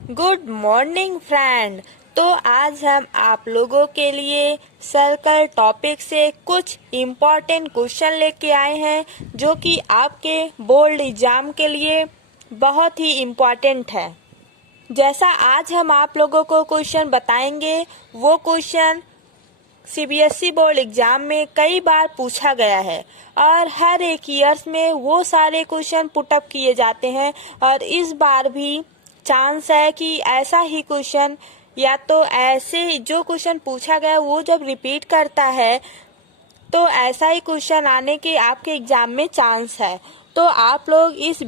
Good morning friend. तो आज हम आप लोगों के लिए सर्कल टॉपिक से कुछ इम्पोर्टेंट क्वेश्चन लेके आए हैं जो कि आपके बोर्ड एग्जाम के लिए बहुत ही इम्पोर्टेंट है। जैसा आज हम आप लोगों को क्वेश्चन बताएंगे वो क्वेश्चन सीबीएसई बोर्ड एग्जाम में कई बार पूछा गया है और हर एक ईयर्स में वो सारे क्वेश्चन पुटअप किए जाते हैं और इस बार भी चांस है कि ऐसा ही क्वेश्चन या तो ऐसे जो क्वेश्चन पूछा गया वो जब रिपीट करता है तो ऐसा ही क्वेश्चन आने के आपके एग्जाम में चांस है। तो आप लोग इस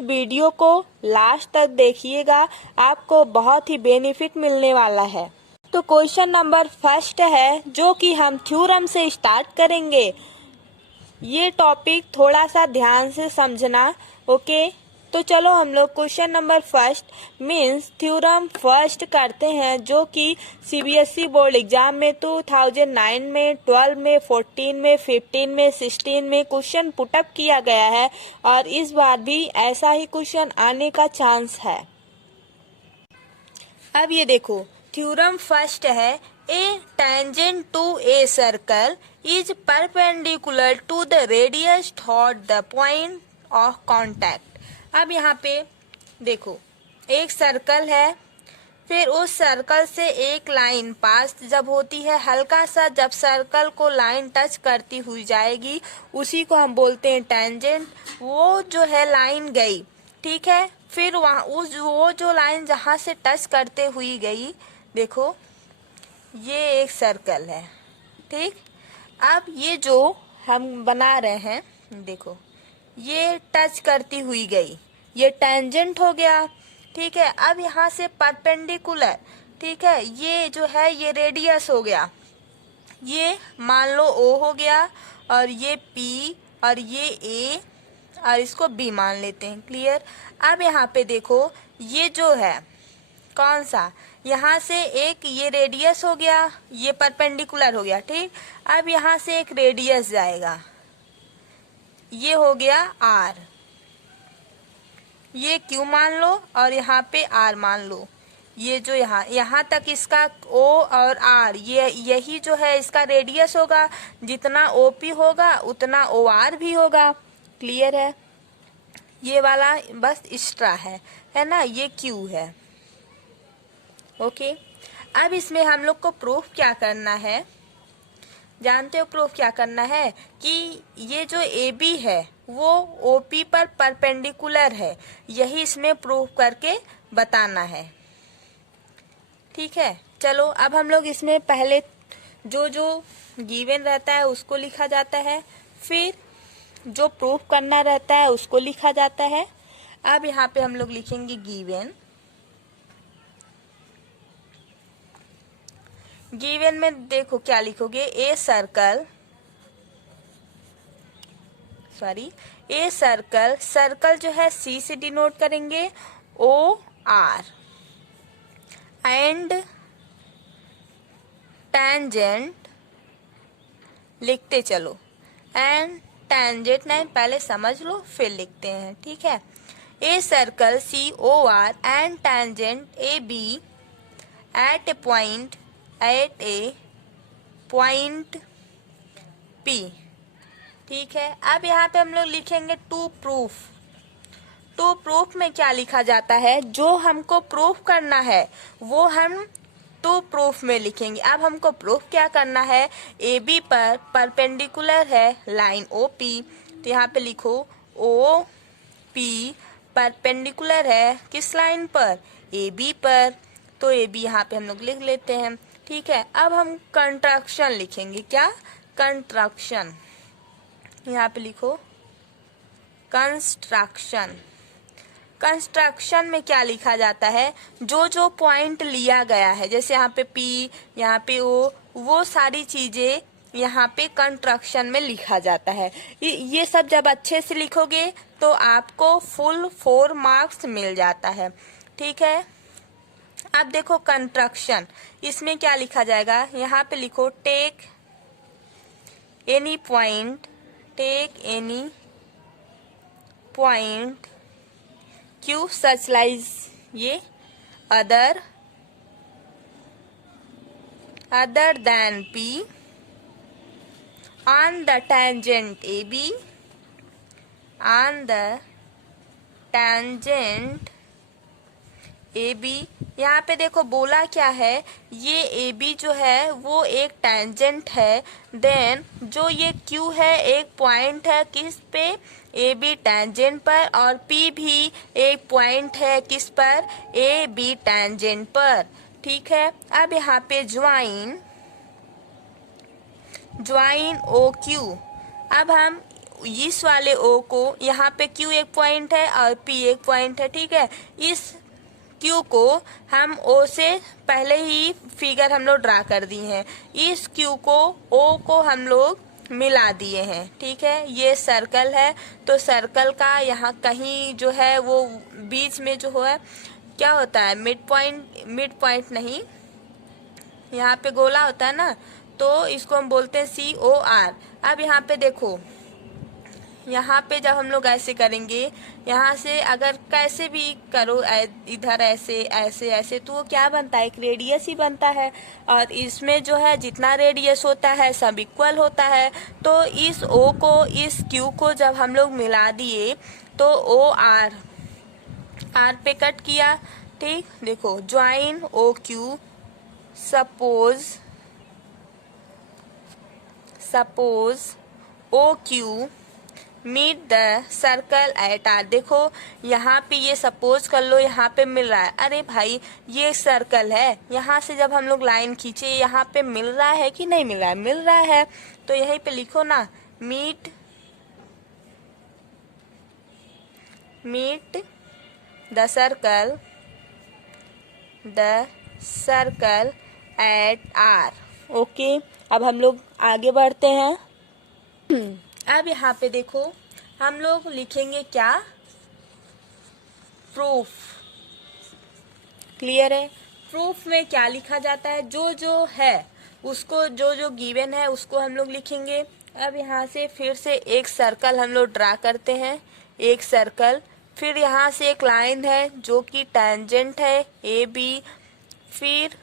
वीडियो को लास्ट तक देखिएगा, आपको बहुत ही बेनिफिट मिलने वाला है। तो क्वेश्चन नंबर फर्स्ट है जो कि हम थ्योरम से स्टार्ट करेंगे। ये टॉपिक थोड़ा सा ध्यान से समझना, ओके। तो चलो हम लोग question number first means theorem first करते हैं जो कि सीबीएसई बोर्ड एग्जाम में 2009 में 12 में 14 में 15 में 16 में क्वेश्चन पुटअप किया गया है और इस बार भी ऐसा ही क्वेश्चन आने का चांस है। अब ये देखो, थ्योरम फर्स्ट है a tangent to a circle is perpendicular to the radius through the point of contact. अब यहाँ पे देखो, एक सर्कल है, फिर उस सर्कल से एक लाइन पास जब होती है, हल्का सा जब सर्कल को लाइन टच करती हुई जाएगी उसी को हम बोलते हैं टेंजेंट। वो जो है लाइन गई, ठीक है, फिर वहाँ वो जो लाइन जहाँ से टच करते हुई गई, देखो ये एक सर्कल है, ठीक। अब ये जो हम बना रहे हैं, देखो ये टच करती हुई गई, ये टेंजेंट हो गया, ठीक है। अब यहाँ से परपेंडिकुलर, ठीक है, ये जो है ये रेडियस हो गया, ये मान लो O हो गया और ये P और ये A और इसको B मान लेते हैं, क्लियर। अब यहाँ पे देखो ये जो है कौन सा, यहाँ से एक ये रेडियस हो गया, ये परपेंडिकुलर हो गया, ठीक। अब यहाँ से एक रेडियस जाएगा, ये हो गया R, ये Q मान लो और यहाँ पे R मान लो। ये जो यहाँ तक इसका O और R यही जो है इसका रेडियस होगा, जितना OP होगा उतना OR भी होगा, क्लियर है। ये वाला बस एक्स्ट्रा है ना, ये Q है, ओके। अब इसमें हम लोग को प्रूफ क्या करना है, जानते हो प्रूफ क्या करना है कि ये जो AB है वो OP पर परपेंडिकुलर है, यही इसमें प्रूफ करके बताना है, ठीक है। चलो अब हम लोग इसमें पहले जो जो गिवन रहता है उसको लिखा जाता है, फिर जो प्रूफ करना रहता है उसको लिखा जाता है। अब यहाँ पे हम लोग लिखेंगे गिवन में देखो क्या लिखोगे, ए सर्कल जो है C से डिनोट करेंगे OR एंड टेंजेंट लिखते चलो, एंड टेंजेंट नहीं पहले समझ लो फिर लिखते हैं, ठीक है। A circle COR and tangent AB at a point P, ठीक है। अब यहाँ पे हम लोग लिखेंगे टू प्रूफ में क्या लिखा जाता है, जो हमको प्रूफ करना है वो हम टू प्रूफ में लिखेंगे। अब हमको प्रूफ क्या करना है, AB पर परपेंडिकुलर है लाइन OP, तो यहाँ पे लिखो OP परपेंडिकुलर है किस लाइन पर, AB पर, तो AB यहाँ पे हम लोग लिख लेते हैं, ठीक है। अब हम कंस्ट्रक्शन लिखेंगे, क्या कंस्ट्रक्शन, यहाँ पे लिखो कंस्ट्रक्शन में क्या लिखा जाता है, जो जो पॉइंट लिया गया है, जैसे यहाँ पे P, यहाँ पे O, वो सारी चीजें यहाँ पे कंस्ट्रक्शन में लिखा जाता है। ये सब जब अच्छे से लिखोगे तो आपको फुल 4 मार्क्स मिल जाता है, ठीक है। अब देखो कंस्ट्रक्शन, इसमें क्या लिखा जाएगा, यहाँ पे लिखो take any point Q such lies ये other than P on the tangent AB, on the tangent AB। यहाँ पे देखो बोला क्या है, ये AB जो है वो एक टेंजेंट है। देन जो ये Q है एक पॉइंट है किस पे, AB टेंजेंट पर, और P भी एक पॉइंट है किस पर, AB टेंजेंट पर। ठीक है, अब यहाँ पे ज्वाइन OQ। अब हम इस वाले O को, यहाँ पे Q एक पॉइंट है और P एक पॉइंट है, ठीक है। इस Q को हम O से पहले ही फिगर हम लोग ड्रा कर दिए हैं। इस Q को O को हम लोग मिला दिए हैं, ठीक है। ये सर्कल है, तो सर्कल का यहाँ कहीं जो है वो बीच में जो है क्या होता है, मिड पॉइंट नहीं, यहाँ पे गोला होता है ना, तो इसको हम बोलते हैं COR। अब यहाँ पे देखो, यहाँ पे जब हम लोग ऐसे करेंगे, यहाँ से अगर कैसे भी करो, इधर ऐसे ऐसे ऐसे, तो वो क्या बनता है, एक रेडियस ही बनता है। और इसमें जो है जितना रेडियस होता है सब इक्वल होता है। तो इस O को इस Q को जब हम लोग मिला दिए तो OR पे कट किया, ठीक। देखो join OQ, suppose OQ meet the circle at R। देखो यहाँ पे ये सपोज कर लो, यहाँ पे मिल रहा है, अरे भाई ये सर्कल है, यहाँ से जब हम लोग लाइन खींचे यहाँ पे मिल रहा है कि नहीं मिल रहा है, मिल रहा है। तो यहीं पे लिखो ना, meet the circle at R। Okay, अब हम लोग आगे बढ़ते हैं। अब यहाँ पे देखो हम लोग लिखेंगे क्या, प्रूफ। क्लियर है, प्रूफ में क्या लिखा जाता है, जो है उसको, जो गिवन है उसको हम लोग लिखेंगे। अब यहाँ से फिर से एक सर्कल हम लोग ड्रा करते हैं, एक सर्कल, फिर यहाँ से एक लाइन है जो कि टेंजेंट है AB, फिर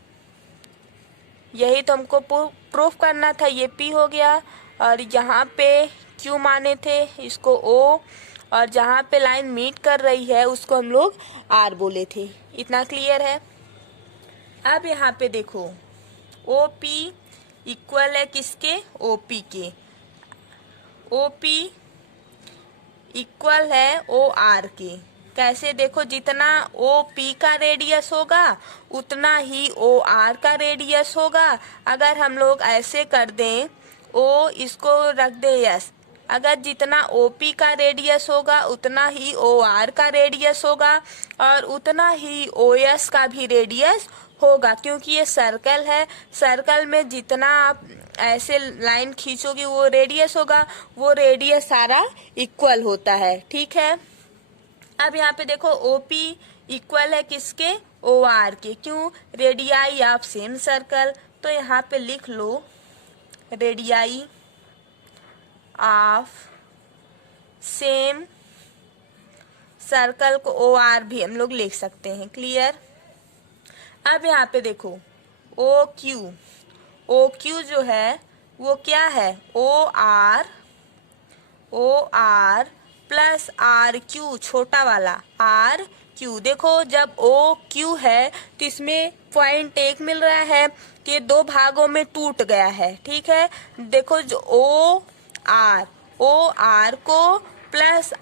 यही तो हमको प्रूफ करना था, ये P हो गया, और यहाँ पे Q माने थे, इसको O, और जहाँ पे लाइन मीट कर रही है उसको हम लोग R बोले थे। इतना क्लियर है। अब यहाँ पे देखो OP इक्वल है किसके, OP के, OP इक्वल है OR के। कैसे, देखो जितना OP का रेडियस होगा उतना ही OR का रेडियस होगा। अगर हम लोग ऐसे कर दें, O इसको रख दे S, अगर जितना OP का रेडियस होगा उतना ही OR का रेडियस होगा, और उतना ही OS का भी रेडियस होगा, क्योंकि ये सर्कल है। सर्कल में जितना आप ऐसे लाइन खींचोगे वो रेडियस होगा, वो रेडियस सारा इक्वल होता है, ठीक है। अब यहाँ पे देखो OP इक्वल है किसके, OR के। क्यों, रेडियाई ऑफ सेम सर्कल। तो यहाँ पे लिख लो रेडियाई ऑफ सेम सर्कल को OR भी हम लोग लिख सकते हैं। क्लियर। अब यहाँ पे देखो OQ जो है वो क्या है, OR प्लस RQ, छोटा वाला RQ। देखो जब OQ है तो इसमें पॉइंट एक मिल रहा है कि दो भागों में टूट गया है, ठीक है। देखो जो OR को प्लस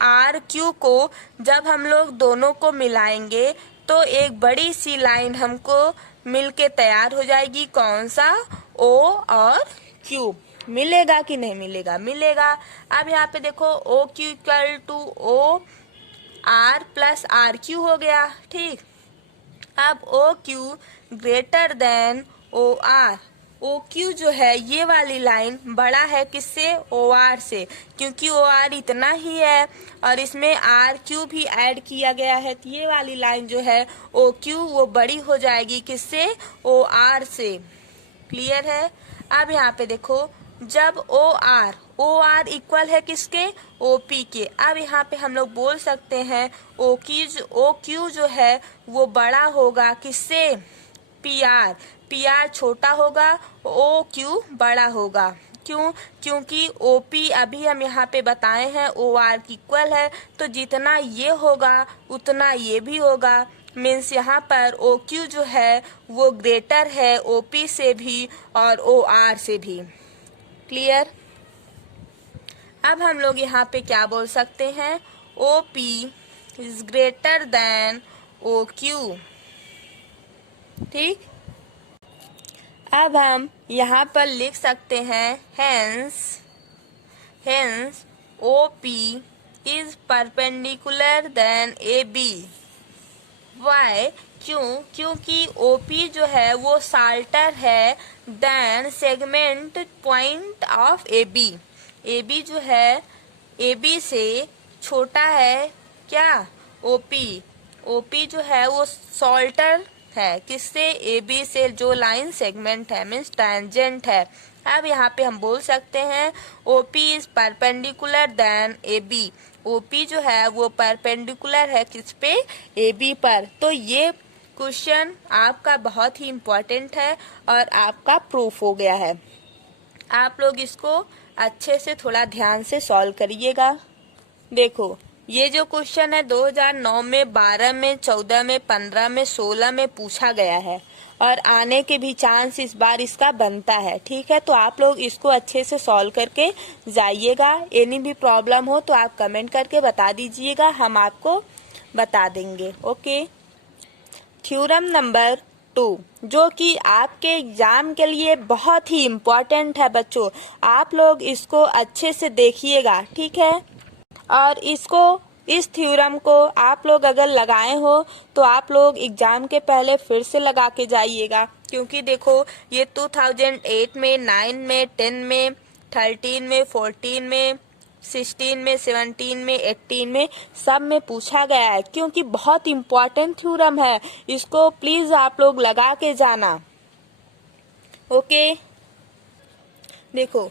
RQ को जब हम लोग दोनों को मिलाएंगे तो एक बड़ी सी लाइन हमको मिलके तैयार हो जाएगी। कौन सा, O और Q। मिलेगा कि नहीं मिलेगा, मिलेगा। अब यहाँ पे देखो OQ equal to OR plus RQ हो गया, ठीक। अब OQ greater than OR। OQ जो है ये वाली लाइन बड़ा है किससे, OR से, क्योंकि OR इतना ही है और इसमें RQ भी ऐड किया गया है, तो ये वाली लाइन जो है OQ वो बड़ी हो जाएगी किससे, OR से। क्लियर है। अब यहाँ पे देखो जब ओ आर इक्वल है किसके, ओ पी के। अब यहाँ पे हम लोग बोल सकते हैं ओ क्यू जो है वो बड़ा होगा किससे, पी आर। पी आर छोटा होगा, ओ क्यू बड़ा होगा। क्यों, क्योंकि ओ पी अभी हम यहाँ पे बताए हैं ओ आर की इक्वल है, तो जितना ये होगा उतना ये भी होगा। मीन्स यहाँ पर ओ क्यू जो है वो ग्रेटर है ओ पी से भी और ओ आर से भी। क्लियर। अब हम लोग यहाँ पे क्या बोल सकते हैं, O P is greater than O Q. ठीक। अब हम यहाँ पर लिख सकते हैं hence O P is perpendicular than A B. Why, क्यों, क्योंकि ओ पी जो है वो शार्टर है than segment point of A B. A B जो है ए बी से छोटा है क्या, ओ पी। ओ पी जो है वो सॉल्टर है किससे, ए बी से, जो लाइन सेगमेंट है मीन्स टैंजेंट है। अब यहाँ पे हम बोल सकते हैं O P is perpendicular than A B. O P जो है वो परपेंडिकुलर है किस पे, ए बी पर। तो ये क्वेश्चन आपका बहुत ही इम्पोर्टेंट है और आपका प्रूफ हो गया है। आप लोग इसको अच्छे से थोड़ा ध्यान से सॉल्व करिएगा। देखो ये जो क्वेश्चन है 2009 में, 12 में, 14 में, 15 में, 16 में पूछा गया है और आने के भी चांस इस बार इसका बनता है। ठीक है, तो आप लोग इसको अच्छे से सॉल्व करके जाइएगा। एनी भी प्रॉब्लम हो तो आप कमेंट करके बता दीजिएगा, हम आपको बता देंगे। ओके। थ्योरम नंबर 2 जो कि आपके एग्जाम के लिए बहुत ही इम्पोर्टेंट है बच्चों, आप लोग इसको अच्छे से देखिएगा। ठीक है, और इस थ्योरम को आप लोग अगर लगाए हो तो आप लोग एग्जाम के पहले फिर से लगा के जाइएगा, क्योंकि देखो ये 2008 में, 9 में, 10 में, 13 में, 14 में, 16 में, 17 में, 18 में सब में पूछा गया है, क्योंकि बहुत इम्पोर्टेंट थ्योरम है। इसको प्लीज आप लोग लगा के जाना। ओके। देखो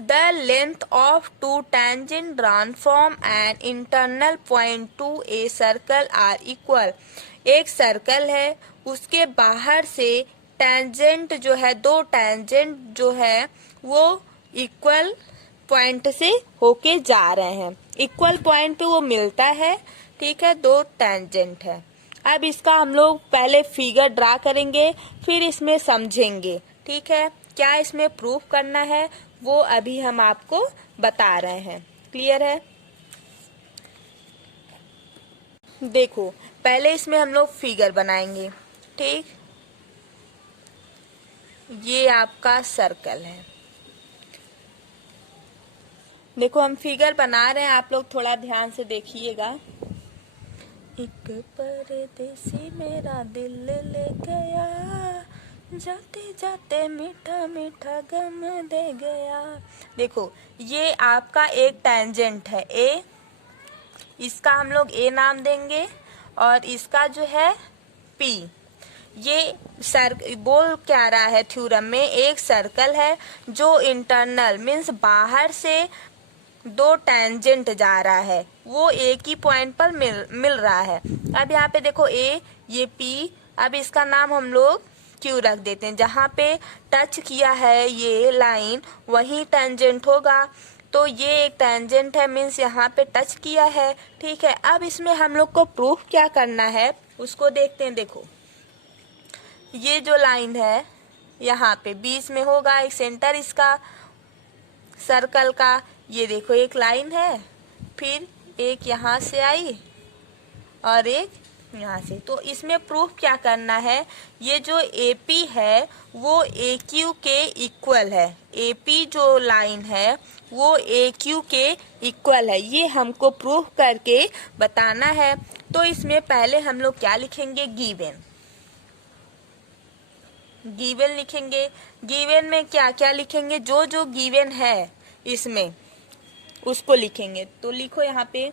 the length of two tangent drawn from an internal point to a circle are equal। एक सर्कल है, उसके बाहर से टेंजेंट जो है, दो टेंजेंट जो है वो इक्वल पॉइंट से होके जा रहे हैं। इक्वल पॉइंट पे वो मिलता है। ठीक है, दो टेंजेंट है। अब इसका हम लोग पहले फिगर ड्रा करेंगे, फिर इसमें समझेंगे। ठीक है, क्या इसमें प्रूफ करना है वो अभी हम आपको बता रहे हैं। क्लियर है। देखो पहले इसमें हम लोग फिगर बनाएंगे। ठीक, ये आपका सर्कल है। देखो हम फिगर बना रहे हैं, आप लोग थोड़ा ध्यान से देखिएगा। एक परदेसी मेरा दिल ले गया, जाते जाते मीठा मीठा गम दे गया। देखो ये आपका एक टेंजेंट है ए, इसका हम लोग ए नाम देंगे और इसका जो है पी। ये बोल क्या रहा है थ्योरम में, एक सर्कल है जो इंटरनल मीन्स बाहर से दो टेंजेंट जा रहा है, वो एक ही पॉइंट पर मिल रहा है। अब यहाँ पे देखो ए, ये पी, अब इसका नाम हम लोग क्यू रख देते हैं। जहाँ पे टच किया है ये लाइन वही टेंजेंट होगा, तो ये एक टेंजेंट है मीन्स यहाँ पे टच किया है। ठीक है, अब इसमें हम लोग को प्रूफ क्या करना है उसको देखते हैं। देखो ये जो लाइन है यहाँ पे बीच में होगा एक सेंटर इसका सर्कल का। ये देखो एक लाइन है, फिर एक यहाँ से आई और एक यहाँ से। तो इसमें प्रूफ क्या करना है, ये जो AP है वो AQ के इक्वल है। AP जो लाइन है वो AQ के इक्वल है, ये हमको प्रूफ करके बताना है। तो इसमें पहले हम लोग क्या लिखेंगे, गिवन। गिवन लिखेंगे। गिवन में क्या क्या लिखेंगे, जो जो गिवन है इसमें उसको लिखेंगे। तो लिखो यहाँ पे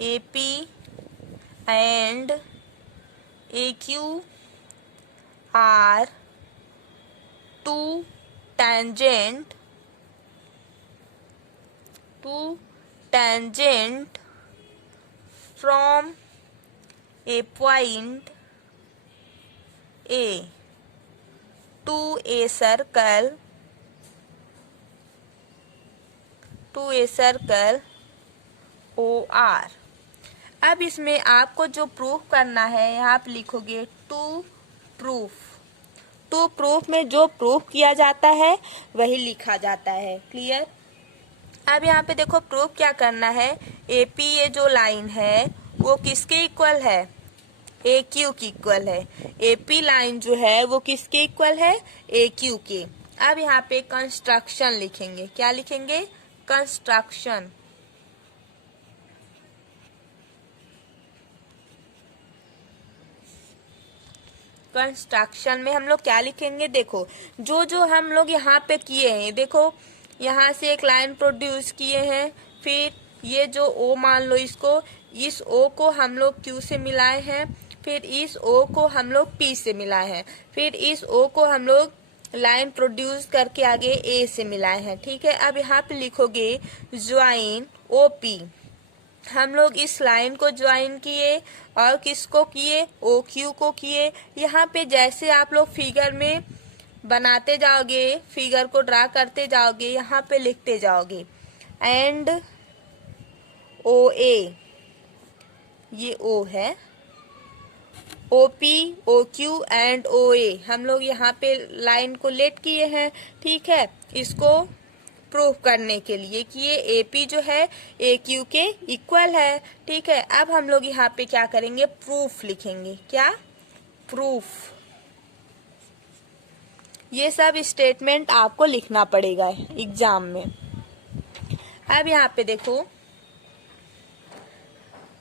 AP and AQ are two tangent from a point A to a circle OR। अब इसमें आपको जो प्रूफ करना है, यहाँ आप लिखोगे टू प्रूफ में जो प्रूफ किया जाता है वही लिखा जाता है। क्लियर। अब यहाँ पे देखो प्रूफ क्या करना है। AP ये जो लाइन है वो किसके इक्वल है, AQ की इक्वल है। AP लाइन जो है वो किसके इक्वल है, AQ के। अब यहाँ पे कंस्ट्रक्शन लिखेंगे। क्या लिखेंगे, कंस्ट्रक्शन। कंस्ट्रक्शन में हम लोग क्या लिखेंगे, देखो जो जो हम लोग यहाँ पे किए हैं, देखो यहाँ से एक लाइन प्रोड्यूस किए हैं, फिर ये जो O मान लो इसको, इस O को हम लोग Q से मिलाए हैं, फिर इस O को हम लोग P से मिलाए हैं, फिर इस O को हम लोग लाइन प्रोड्यूस करके आगे A से मिलाए हैं। ठीक है। अब यहाँ पे लिखोगे ज्वाइन OP। हम लोग इस लाइन को ज्वाइन किए और किसको किए, OQ को किए। यहाँ पे जैसे आप लोग फिगर में बनाते जाओगे, फिगर को ड्रा करते जाओगे, यहाँ पे लिखते जाओगे एंड OA, ये O है, OP, OQ एंड OA हम लोग यहाँ पे लाइन को लेट किए हैं। ठीक है। इसको प्रूफ करने के लिए कि ये AP जो है AQ के इक्वल है। ठीक है। अब हम लोग यहाँ पे क्या करेंगे, प्रूफ लिखेंगे। क्या, प्रूफ। ये सब स्टेटमेंट आपको लिखना पड़ेगा एग्जाम में। अब यहाँ पे देखो,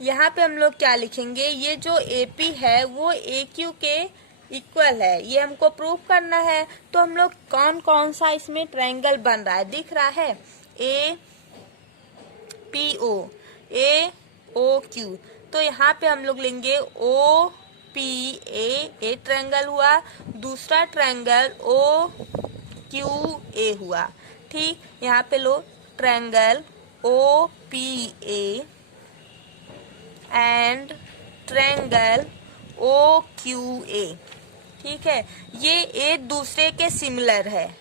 यहाँ पे हम लोग क्या लिखेंगे, ये जो AP है वो AQ के इक्वल है, ये हमको प्रूफ करना है। तो हम लोग कौन कौन सा इसमें ट्रायंगल बन रहा है दिख रहा है, APO, AOQ। तो यहाँ पे हम लोग लेंगे OPA, ए ट्रायंगल हुआ, दूसरा ट्रायंगल OQA हुआ। ठीक। यहाँ पे लो triangle OPA and triangle OQA। ठीक है। ये एक दूसरे के सिमिलर है।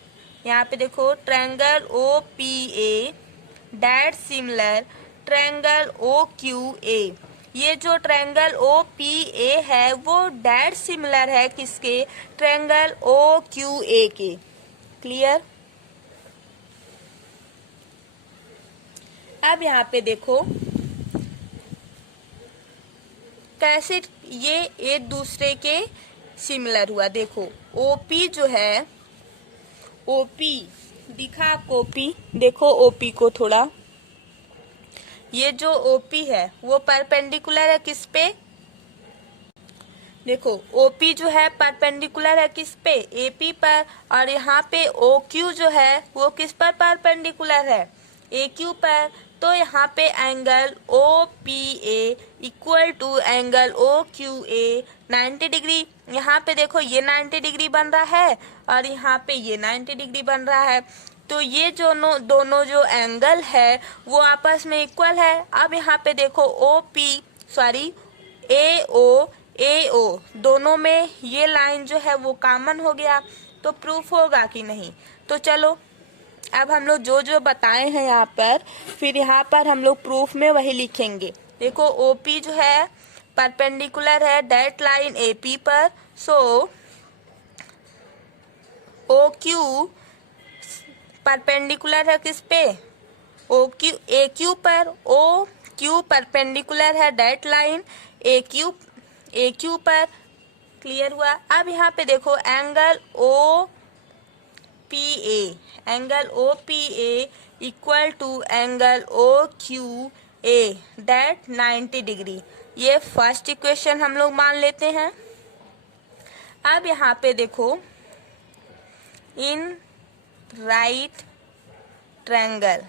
यहाँ पे देखो triangle OPA that similar triangle OQA। ये जो ट्रायंगल OPA है वो डैट सिमिलर है किसके, ट्रायंगल OQA के। क्लियर। अब यहाँ पे देखो कैसे ये एक दूसरे के सिमिलर हुआ। देखो OP जो है, OP दिखा आपको OP, देखो OP को थोड़ा, ये जो OP है वो परपेंडिकुलर है किस पे, देखो OP जो है परपेंडिकुलर है किस पे, AP पर, और यहाँ पे OQ जो है वो किस पर परपेंडिकुलर है, AQ पर। तो यहाँ पे angle OPA equal to angle OQA 90 degree. यहाँ पे देखो ये 90 डिग्री बन रहा है और यहाँ पे ये 90 डिग्री बन रहा है। तो ये जो दोनों जो एंगल है वो आपस में इक्वल है। अब यहाँ पे देखो AO दोनों में ये लाइन जो है वो कॉमन हो गया, तो प्रूफ होगा कि नहीं। तो चलो अब हम लोग जो जो बताए हैं यहाँ पर, फिर यहाँ पर हम लोग प्रूफ में वही लिखेंगे। देखो OP जो है परपेंडिकुलर है दैट लाइन AP पर, सो OQ परपेंडिकुलर है किस पे, AQ पर। OQ परपेंडिकुलर है दैट लाइन AQ पर। क्लियर हुआ। अब यहाँ पे देखो angle OPA equal to angle OQA that 90 degree. ये फर्स्ट इक्वेशन हम लोग मान लेते हैं। अब यहाँ पे देखो इन राइट ट्रायंगल,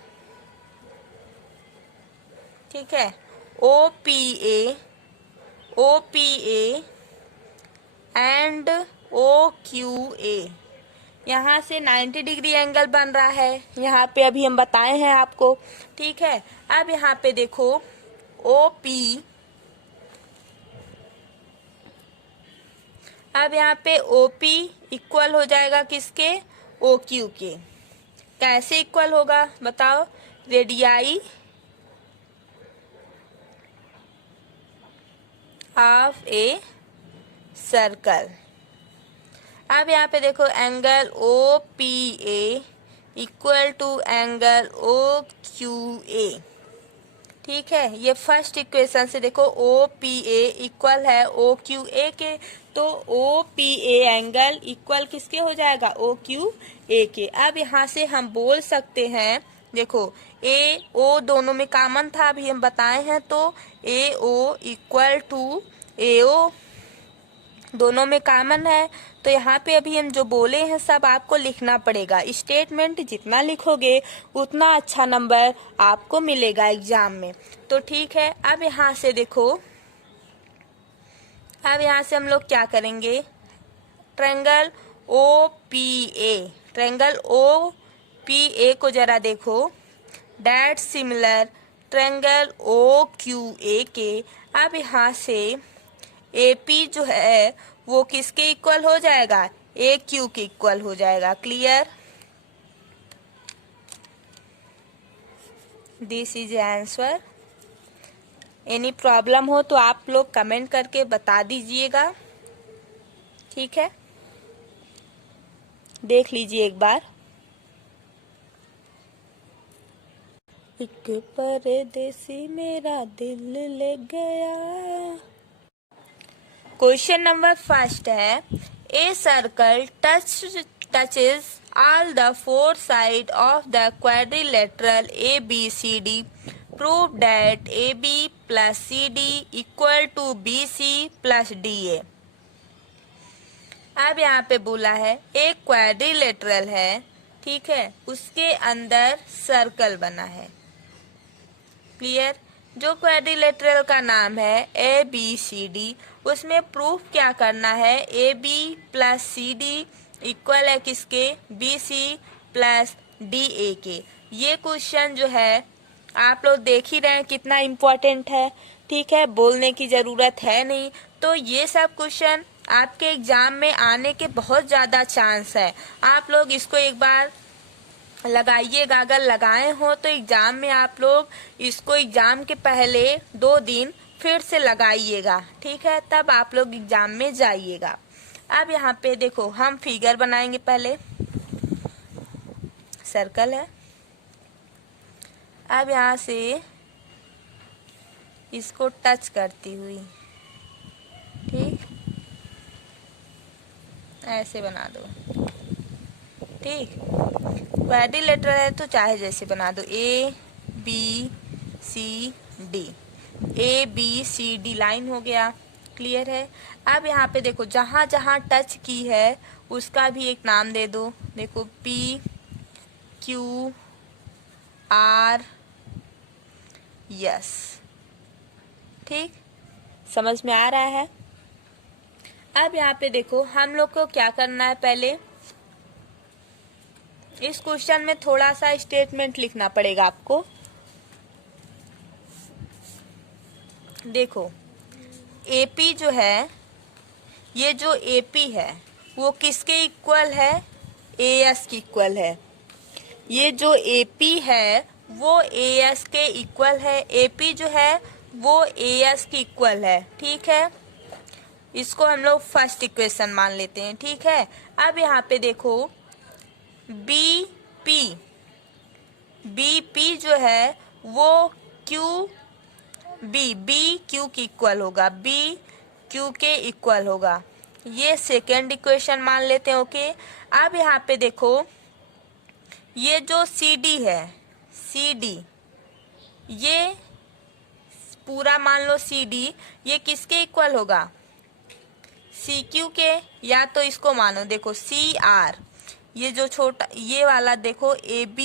ठीक है, OPA एंड OQA, यहाँ से 90 डिग्री एंगल बन रहा है, यहाँ पे अभी हम बताए हैं आपको, ठीक है। अब यहाँ पे देखो OP, अब यहाँ पे OP इक्वल हो जाएगा किसके, OQ के। कैसे इक्वल होगा बताओ, रेडियाई ऑफ ए सर्कल। अब यहाँ पे देखो angle OPA equal to angle OQA, ठीक है। ये फर्स्ट इक्वेशन से देखो OPA इक्वल है OQA के, तो OPA एंगल इक्वल किसके हो जाएगा, OQA के। अब यहाँ से हम बोल सकते हैं, देखो AO दोनों में कॉमन था, अभी हम बताए हैं, तो AO इक्वल टू AO दोनों में कॉमन है। तो यहाँ पे अभी हम जो बोले हैं सब आपको लिखना पड़ेगा। स्टेटमेंट जितना लिखोगे उतना अच्छा नंबर आपको मिलेगा एग्जाम में, तो ठीक है। अब यहाँ से देखो, अब यहाँ से हम लोग क्या करेंगे, ट्रायंगल OPA, ट्रायंगल OPA को जरा देखो, डेट सिमिलर ट्रायंगल OQA के। अब यहाँ से AP जो है वो किसके इक्वल हो जाएगा, AQ के इक्वल हो जाएगा। Clear, this is answer. Any problem हो तो आप लोग कमेंट करके बता दीजिएगा, ठीक है। देख लीजिए एक बार। एक परदेसी मेरा दिल ले गया। क्वेश्चन नंबर फर्स्ट है, a circle touches all the four side of the quadrilateral ABCD, prove that AB plus CD equal to BC plus DA। अब यहाँ पे बोला है एक क्वाड्रिलेटरल है, ठीक है, उसके अंदर सर्कल बना है। क्लियर, जो क्वाड्रिलेटरल का नाम है ABCD, उसमें प्रूफ क्या करना है, AB प्लस CD इक्वल है किसके, BC प्लस DA के। ये क्वेश्चन जो है आप लोग देख ही रहे हैं कितना इम्पोर्टेंट है, ठीक है, बोलने की जरूरत है नहीं। तो ये सब क्वेश्चन आपके एग्जाम में आने के बहुत ज़्यादा चांस है। आप लोग इसको एक बार लगाइएगा, अगर लगाए हो तो एग्जाम में आप लोग इसको एग्जाम के पहले 2 दिन फिर से लगाइएगा, ठीक है, तब आप लोग एग्जाम में जाइएगा। अब यहाँ पे देखो हम फिगर बनाएंगे, पहले सर्कल है। अब यहाँ से इसको टच करती हुई, ठीक, ऐसे बना दो, ठीक। क्वाड्रिलेटरल है तो चाहे जैसे बना दो, ABCD, ABCD लाइन हो गया। क्लियर है। अब यहाँ पे देखो जहाँ जहाँ टच की है उसका भी एक नाम दे दो। देखो PQR S, ठीक, समझ में आ रहा है। अब यहाँ पे देखो हम लोग को क्या करना है, पहले इस क्वेश्चन में थोड़ा सा स्टेटमेंट लिखना पड़ेगा आपको। देखो AP जो है, ये जो AP है वो किसके इक्वल है, AS के इक्वल है। ये जो AP है वो AS के इक्वल है, AP जो है वो AS के इक्वल है, ठीक है। इसको हम लोग फर्स्ट इक्वेशन मान लेते हैं, ठीक है। अब यहाँ पे देखो BP जो है वो BQ के इक्वल होगा, BQ के इक्वल होगा। ये सेकेंड इक्वेशन मान लेते हैं, ओके। अब यहाँ पे देखो ये जो CD है, CD ये पूरा मान लो CD, ये किसके इक्वल होगा, CQ के, या तो इसको मानो देखो CR, ये जो छोटा ये वाला देखो AP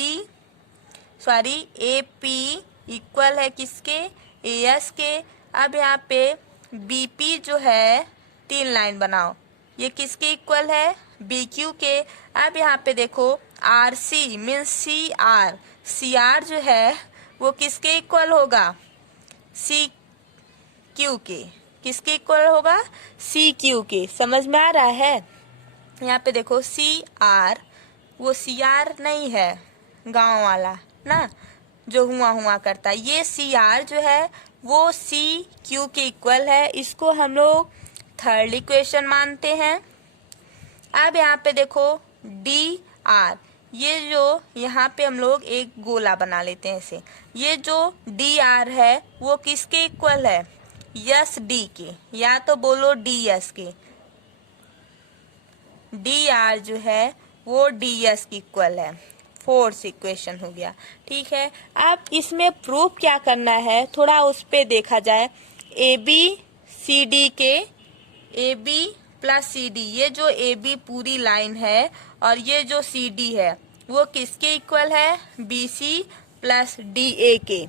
इक्वल है किसके, AS के। अब यहाँ पे BP जो है 3 लाइन बनाओ, ये किसके इक्वल है, बी क्यू के। अब यहाँ पे देखो R C means C R, C R जो है वो किसके इक्वल होगा, सी क्यू के। किसके इक्वल होगा, सी क्यू के। समझ में आ रहा है। यहाँ पे देखो सी आर, वो सी आर नहीं है गांव वाला ना, जो हुआ करता है। ये सी आर जो है वो सी क्यू के इक्वल है। इसको हम लोग थर्ड इक्वेशन मानते हैं। अब यहाँ पे देखो डी आर, ये जो यहाँ पे हम लोग एक गोला बना लेते हैं ऐसे। ये जो डी आर है वो किसके इक्वल है, यस डी के, या तो बोलो डी एस के। डी आर जो है वो डी एस की इक्वल है। फोर्थ इक्वेशन हो गया। ठीक है, अब इसमें प्रूफ क्या करना है, थोड़ा उस पे देखा जाए। ए बी सी डी के, A B plus C D, ये जो ए बी पूरी लाइन है और ये जो सी डी है वो किसके इक्वल है, B C plus D A के।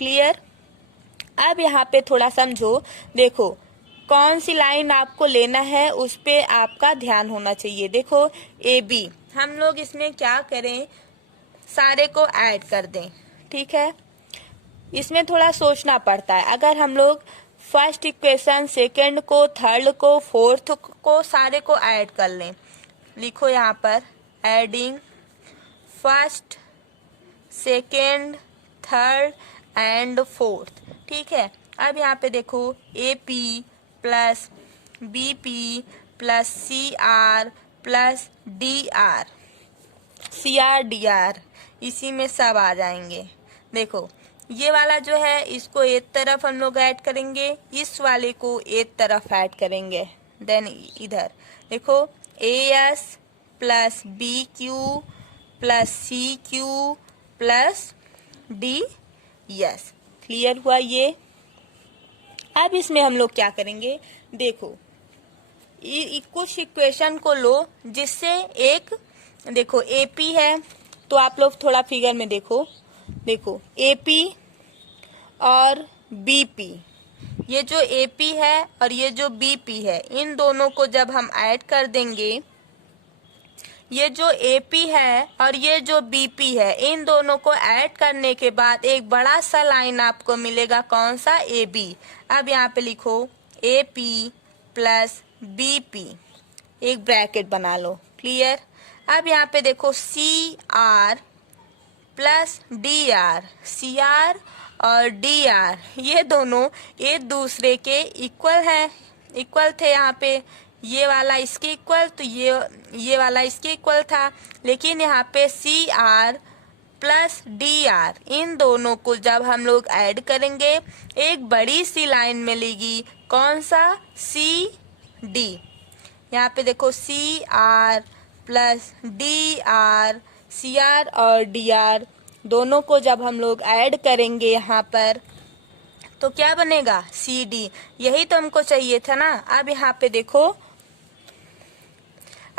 क्लियर। अब यहाँ पे थोड़ा समझो, देखो कौन सी लाइन आपको लेना है उस पे आपका ध्यान होना चाहिए। देखो ए बी, हम लोग इसमें क्या करें, सारे को ऐड कर दें। ठीक है, इसमें थोड़ा सोचना पड़ता है। अगर हम लोग फर्स्ट इक्वेशन, सेकंड को, थर्ड को, फोर्थ को, सारे को ऐड कर लें। लिखो यहाँ पर adding first, second, third and fourth. ठीक है, अब यहाँ पे देखो A P plus B P plus C R plus D R, C R D R, इसी में सब आ जाएंगे। देखो ये वाला जो है इसको एक तरफ हम लोग ऐड करेंगे, इस वाले को एक तरफ ऐड करेंगे। देन इधर देखो A S plus B Q plus C Q plus D S. Clear हुआ ये। अब इसमें हम लोग क्या करेंगे, देखो कुछ इक्वेशन को लो जिससे एक, देखो एपी है तो आप लोग थोड़ा फिगर में देखो, देखो एपी और बीपी, ये जो एपी है और ये जो बीपी है, इन दोनों को जब हम ऐड कर देंगे, ये जो एपी है और ये जो बीपी है, इन दोनों को ऐड करने के बाद एक बड़ा सा लाइन आपको मिलेगा, कौन सा, ए बी। अब यहाँ पे लिखो ए पी प्लस बीपी, एक ब्रैकेट बना लो। क्लियर। अब यहाँ पे देखो C R plus D R, C R और डी आर ये दोनों एक दूसरे के इक्वल है, इक्वल थे। यहाँ पे ये वाला इसके इक्वल, तो ये वाला इसके इक्वल था। लेकिन यहाँ पे C R plus D R, इन दोनों को जब हम लोग ऐड करेंगे एक बड़ी सी लाइन मिलेगी, कौन सा, सी डी। यहाँ पे देखो C R plus D R, C R और डी आर दोनों को जब हम लोग ऐड करेंगे यहाँ पर तो क्या बनेगा, सी डी। यही तो हमको चाहिए था ना। अब यहाँ पे देखो,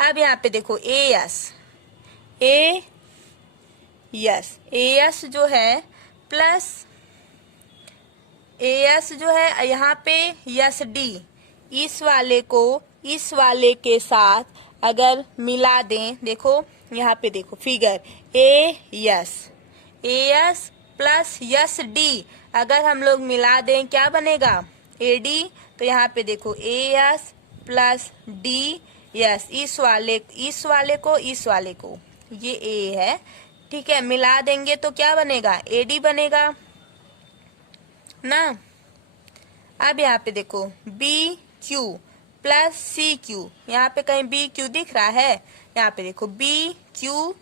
अब यहाँ पे देखो A S, A yes, A S जो है प्लस ए एस जो है यहाँ पे यस डी, इस वाले को इस वाले के साथ अगर मिला दें, देखो यहाँ पे देखो फिगर, ए एस प्लस यस डी अगर हम लोग मिला दें क्या बनेगा, ए डी। तो यहाँ पे देखो A S plus D yes, इस वाले को इस वाले को, ये ए है, ठीक है, मिला देंगे तो क्या बनेगा, ए डी बनेगा ना। अब यहाँ पे देखो B Q plus C Q, यहाँ पे कहीं बी क्यू दिख रहा है, यहाँ पे देखो B Q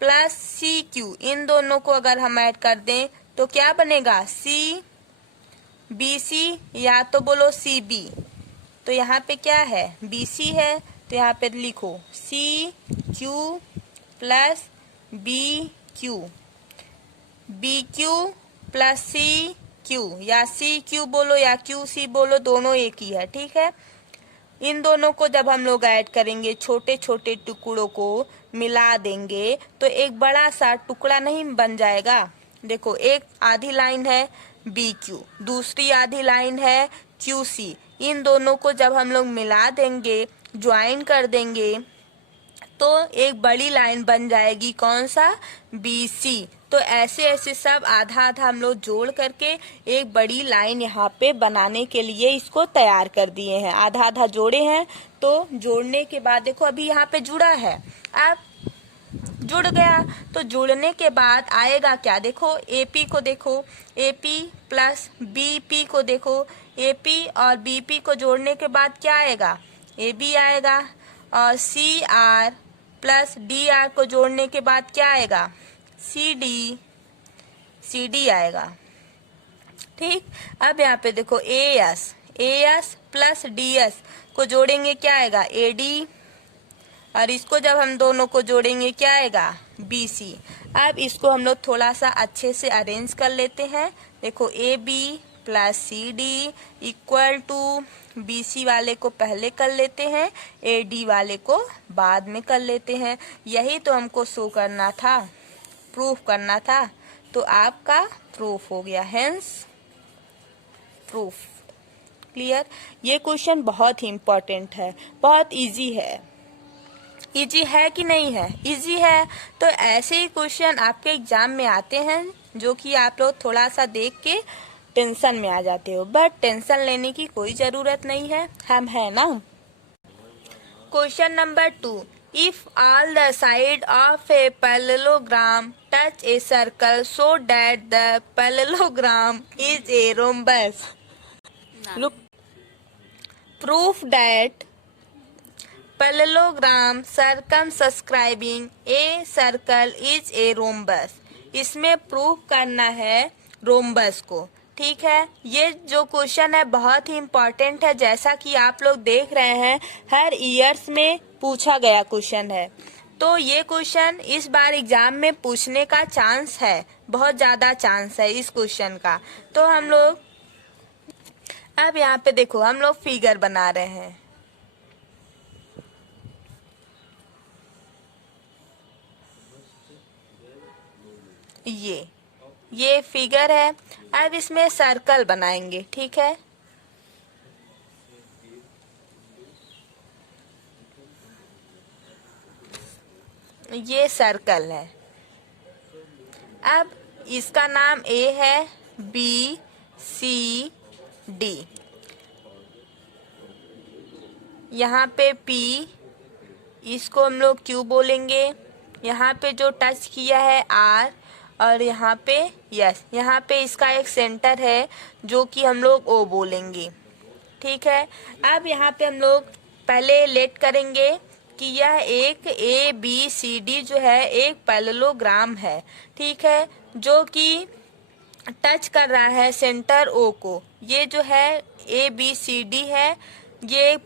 plus C Q, इन दोनों को अगर हम ऐड कर दें तो क्या बनेगा, सी बी सी, या तो बोलो सी बी। तो यहाँ पे क्या है, बी सी है, तो यहाँ पे लिखो C Q plus B Q, B Q plus C Q, या सी क्यू बोलो या क्यू सी बोलो, दोनों एक ही है। ठीक है, इन दोनों को जब हम लोग ऐड करेंगे, छोटे छोटे टुकड़ों को मिला देंगे तो एक बड़ा सा टुकड़ा नहीं बन जाएगा। देखो एक आधी लाइन है बी क्यू, दूसरी आधी लाइन है क्यू सी, इन दोनों को जब हम लोग मिला देंगे, ज्वाइन कर देंगे तो एक बड़ी लाइन बन जाएगी, कौन सा, BC। तो ऐसे ऐसे सब आधा आधा हम लोग जोड़ करके एक बड़ी लाइन यहाँ पे बनाने के लिए इसको तैयार कर दिए हैं। आधा आधा जोड़े हैं, तो जोड़ने के बाद देखो अभी यहाँ पे जुड़ा है, अब जुड़ गया। तो जुड़ने के बाद आएगा क्या, देखो AP को देखो, AP प्लस BP को देखो, AP और BP को जोड़ने के बाद क्या आएगा, AB आएगा। और CR प्लस DR को जोड़ने के बाद क्या आएगा, CD आएगा। ठीक, अब यहाँ पे देखो AS प्लस DS को जोड़ेंगे क्या आएगा, AD। और इसको जब हम दोनों को जोड़ेंगे क्या आएगा, BC। अब इसको हम लोग थोड़ा सा अच्छे से अरेंज कर लेते हैं। देखो AB plus CD equal to BC वाले को पहले कर लेते हैं, AD वाले को बाद में कर लेते हैं। यही तो हमको शो करना था, प्रूफ करना था। तो आपका प्रूफ हो गया, हेंस प्रूफ। क्लियर। ये क्वेश्चन बहुत ही इम्पोर्टेंट है, बहुत इजी है। इजी है कि नहीं है, इजी है। तो ऐसे ही क्वेश्चन आपके एग्जाम में आते हैं जो कि आप लोग थोड़ा सा देख के टेंशन में आ जाते हो, बट टेंशन लेने की कोई जरूरत नहीं है, हम है ना। Question number 2, if all the side of a parallelogram touch a circle so that the parallelogram is a rhombus, look, proof that parallelogram circumscribing a circle is a rhombus। इसमें प्रूफ करना है रोम्बस को। ठीक है, ये जो question है बहुत ही इम्पोर्टेंट है। जैसा कि आप लोग देख रहे हैं हर ईयर्स में पूछा गया क्वेश्चन है, तो ये क्वेश्चन इस बार एग्जाम में पूछने का चांस है, बहुत ज्यादा चांस है इस क्वेश्चन का। तो हम लोग अब यहाँ पे देखो हम लोग फिगर बना रहे हैं। ये फिगर है। अब इसमें सर्कल बनाएंगे। ठीक है, ये सर्कल है। अब इसका नाम A है, B C D, यहाँ पे P, इसको हम लोग Q बोलेंगे। यहाँ पे जो टच किया है R, और यहाँ पे यस, यहाँ पे इसका एक सेंटर है जो कि हम लोग O बोलेंगे। ठीक है, अब यहाँ पे हम लोग पहले लेट करेंगे कि यह एक ABCD जो है एक पैरेललोग्राम है। ठीक है, जो कि टच कर रहा है सेंटर O को। ये जो है ABCD है, ये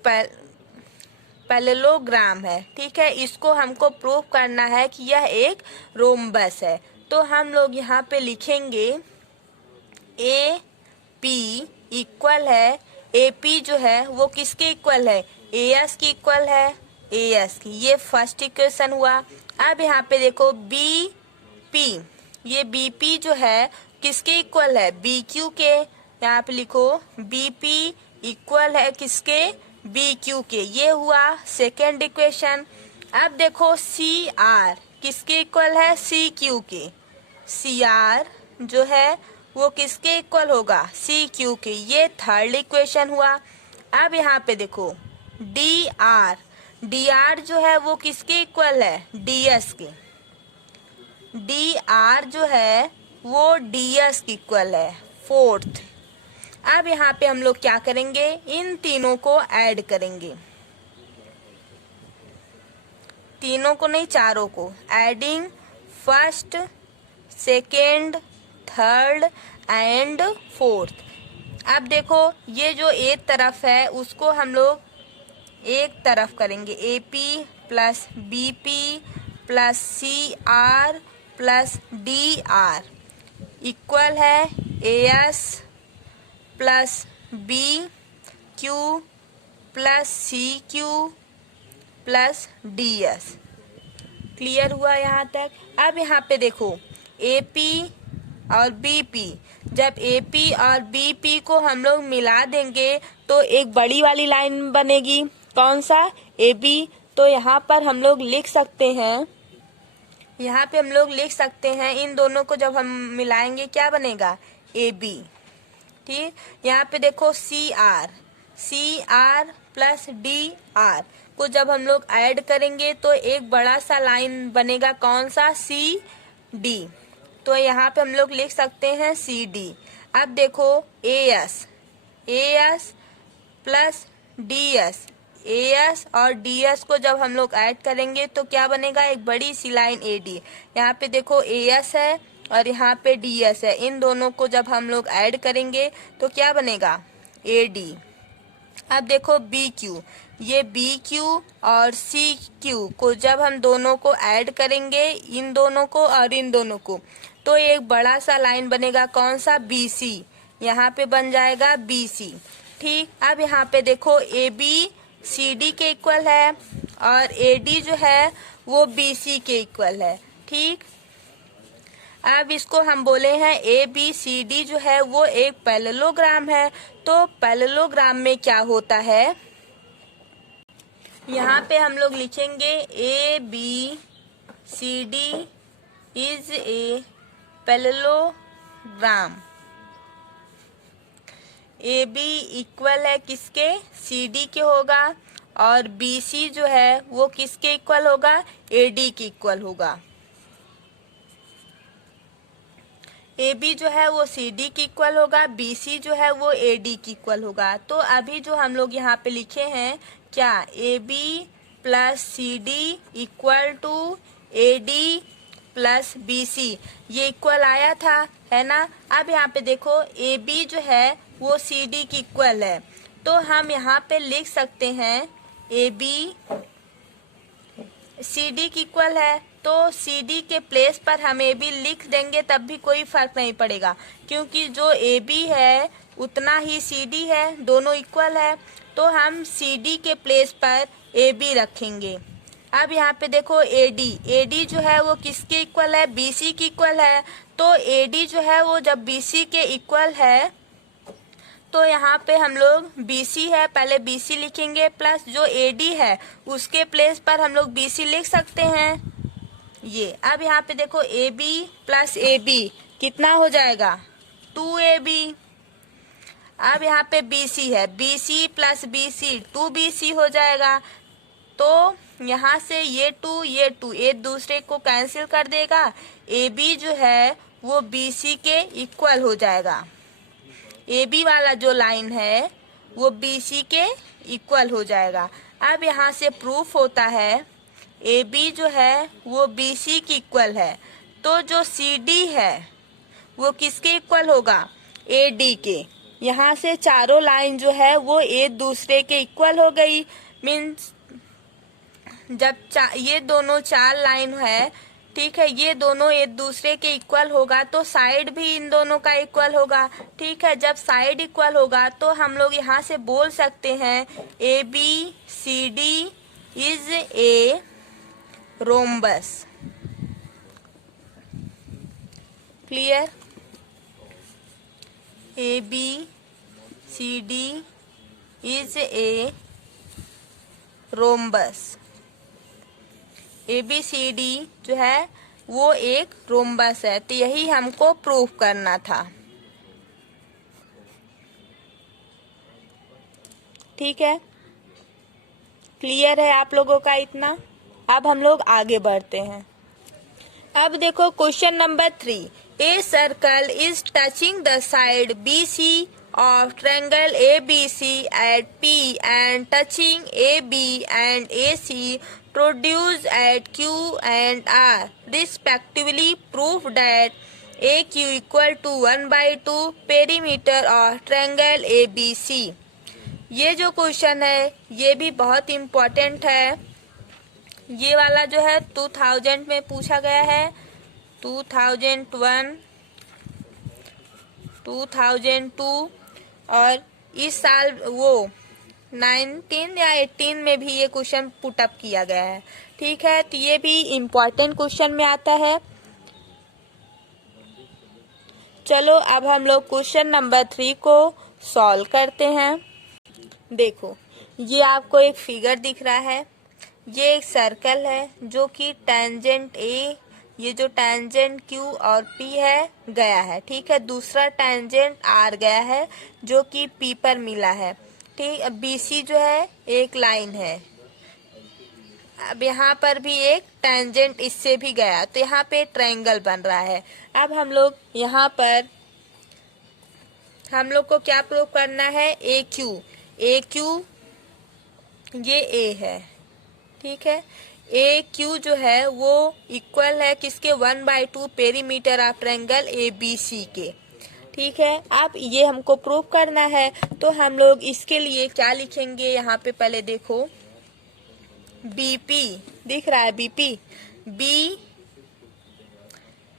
पैरेललोग्राम है। ठीक है, इसको हमको प्रूव करना है कि यह एक रोम्बस है। तो हम लोग यहाँ पे लिखेंगे AP इक्वल है, AP जो है वो किसके इक्वल है, AS की इक्वल है, AS की। ये फर्स्ट इक्वेशन हुआ। अब यहाँ पे देखो BP, ये BP जो है किसके इक्वल है, BQ के। यहाँ पे लिखो BP इक्वल है किसके, BQ के। ये हुआ सेकेंड इक्वेशन। अब देखो CR किसके इक्वल है, CQ के। CR जो है वो किसके इक्वल होगा, CQ के। ये थर्ड इक्वेशन हुआ। अब यहाँ पे देखो DR जो है वो किसके इक्वल है, DS के। DR जो है वो DS की इक्वल है, फोर्थ। अब यहाँ पे हम लोग क्या करेंगे, इन तीनों को ऐड करेंगे, तीनों को नहीं चारों को। Adding first, second, third and fourth. अब देखो ये जो एक तरफ है उसको हम लोग एक तरफ करेंगे, AP plus BP plus CR plus DR equal है AS plus BQ plus CQ plus DS। Clear हुआ यहाँ तक। अब यहाँ पे देखो AP और BP, जब AP और BP को हम लोग मिला देंगे तो एक बड़ी वाली लाइन बनेगी, कौन सा, AB तो यहाँ पर हम लोग लिख सकते हैं, यहाँ पे हम लोग लिख सकते हैं इन दोनों को जब हम मिलाएंगे क्या बनेगा, ए बी। ठीक, यहाँ पे देखो C R plus D R को जब हम लोग ऐड करेंगे तो एक बड़ा सा लाइन बनेगा, कौन सा, सी डी। तो यहाँ पे हम लोग लिख सकते हैं सी डी। अब देखो A S plus D S और डी एस को जब हम लोग ऐड करेंगे तो क्या बनेगा, एक बड़ी सी लाइन ए डी। यहाँ पे देखो ए एस है और यहाँ पे डी एस है, इन दोनों को जब हम लोग ऐड करेंगे तो क्या बनेगा, ए डी। अब देखो बी क्यू, ये बी क्यू और सी क्यू को जब हम दोनों को ऐड करेंगे, इन दोनों को और इन दोनों को, तो एक बड़ा सा लाइन बनेगा, कौन सा, बी सी। यहाँ पे बन जाएगा बी सी। ठीक, अब यहाँ पे देखो ए बी सी डी के इक्वल है और ए डी जो है वो बी सी के इक्वल है। ठीक, अब इसको हम बोले हैं ए बी सी डी जो है वो एक पैरेललोग्राम है। तो पैरेललोग्राम में क्या होता है, यहाँ पे हम लोग लिखेंगे A B C D is a parallelogram. A B equal है किसके, सी डी के होगा, और बी सी जो है वो किसके इक्वल होगा, ए डी के इक्वल होगा। ए बी जो है वो सी डी की इक्वल होगा, बी सी जो है वो ए डी की इक्वल होगा। तो अभी जो हम लोग यहाँ पे लिखे हैं क्या, A B plus C D equal to A D plus B C, ये इक्वल आया था, है ना। अब यहाँ पे देखो ए बी जो है वो सी डी की इक्वल है, तो हम यहाँ पे लिख सकते हैं ए बी सी डी की इक्वल है, तो सी डी के प्लेस पर हम ए बी लिख देंगे तब भी कोई फर्क नहीं पड़ेगा, क्योंकि जो ए बी है उतना ही सी डी है, दोनों इक्वल है, तो हम सी डी के प्लेस पर ए बी रखेंगे। अब यहाँ पे देखो ए डी जो है वो किसके इक्वल है, बी सी की इक्वल है। तो ए डी जो है वो जब बी सी के इक्वल है तो यहाँ पे हम लोग बी सी है, पहले बी सी लिखेंगे, प्लस जो ए डी है उसके प्लेस पर हम लोग बी सी लिख सकते हैं ये। अब यहाँ पे देखो A B plus A B कितना हो जाएगा, 2AB। अब यहाँ पे बी सी है, B C plus B C 2BC हो जाएगा। तो यहाँ से ये 2 एक दूसरे को कैंसिल कर देगा, ए बी जो है वो बी सी के इक्वल हो जाएगा। ए बी वाला जो लाइन है वो बी सी के इक्वल हो जाएगा। अब यहाँ से प्रूफ होता है ए बी जो है वो बी सी की इक्वल है, तो जो सी डी है वो किसके इक्वल होगा, ए डी के। यहाँ से चारों लाइन जो है वो एक दूसरे के इक्वल हो गई। मीन्स जब ये दोनों चार लाइन है, ठीक है, ये दोनों एक दूसरे के इक्वल होगा तो साइड भी इन दोनों का इक्वल होगा। ठीक है, जब साइड इक्वल होगा तो हम लोग यहाँ से बोल सकते हैं A B C D is a rhombus. Clear, A B C D is a rhombus. A B C D जो है वो एक रोम्बस है, तो यही हमको प्रूफ करना था। ठीक है, क्लियर है आप लोगों का इतना। अब हम लोग आगे बढ़ते हैं। अब देखो question number 3, a circle is touching the side B C of triangle ABC at P and touching AB and AC produce at Q and R respectively. Prove that AQ equal to 1/2 perimeter of triangle ABC। ये जो question है ये भी बहुत important है। ये वाला जो है 2000 में पूछा गया है, 2001, 2002 और इस साल वो 19 या 18 में भी ये क्वेश्चन पुट अप किया गया है। ठीक है, तो ये भी इम्पोर्टेंट क्वेश्चन में आता है। चलो अब हम लोग क्वेश्चन नंबर 3 को सॉल्व करते हैं। देखो ये आपको एक फिगर दिख रहा है, ये एक सर्कल है जो कि टेंजेंट ए, ये जो टेंजेंट क्यू और पी है गया है, ठीक है। दूसरा टेंजेंट आर गया है जो कि पी पर मिला है, ठीक। अब बीसी जो है एक लाइन है। अब यहाँ पर भी एक टेंजेंट इससे भी गया, तो यहाँ पे ट्रायंगल बन रहा है। अब हम लोग यहाँ पर हम लोग को क्या प्रूव करना है, ए क्यू ये ए है, ठीक है। ए क्यू जो है वो इक्वल है किसके, 1/2 perimeter of triangle A B C के, ठीक है। अब ये हमको प्रूव करना है, तो हम लोग इसके लिए क्या लिखेंगे, यहाँ पे पहले देखो बीपी दिख रहा है, बीपी बी,